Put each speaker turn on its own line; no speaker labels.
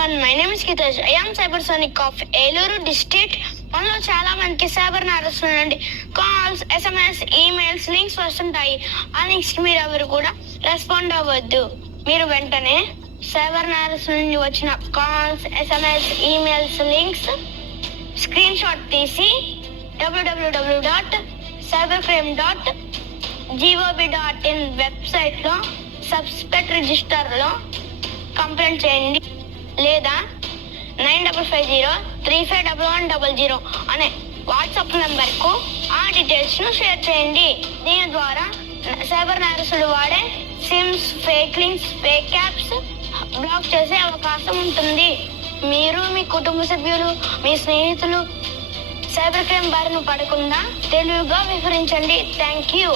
everyone. My name is Kitash. I am Cybersonic of Eluru district మనలో చాలా మందికి cyber నేరస్తుల నుండి కాల్స్ ఎస్ఎంఎస్ ఈమెయిల్స్ లింక్స్ వస్తుంటాయి. ఆ లింక్స్కి మీరు ఎవరు కూడా రెస్పాండ్ అవ్వద్దు. మీరు వెంటనే సైబర్ నారస్ నుండి వచ్చిన calls SMS emails links screenshot తీసి W W W dot cyber crime dot G O B dot in వెబ్సైట్లో సబ్స్పెక్ట్ రిజిస్టర్లో కంప్లైంట్ చేయండి. లేదా nine double five zero three five double one double zero అనే వాట్సాప్ నెంబర్కు ఆ డీటెయిల్స్ను షేర్ చేయండి. దీని ద్వారా సైబర్ నేరస్తులు వాడే sims fake links fake apps block చేసే అవకాశం ఉంటుంది. మీరు మీ కుటుంబ సభ్యులు మీ స్నేహితులు సైబర్ క్రైమ్ బారిన పడకుండా తెలివిగా వివరించండి. Thank you.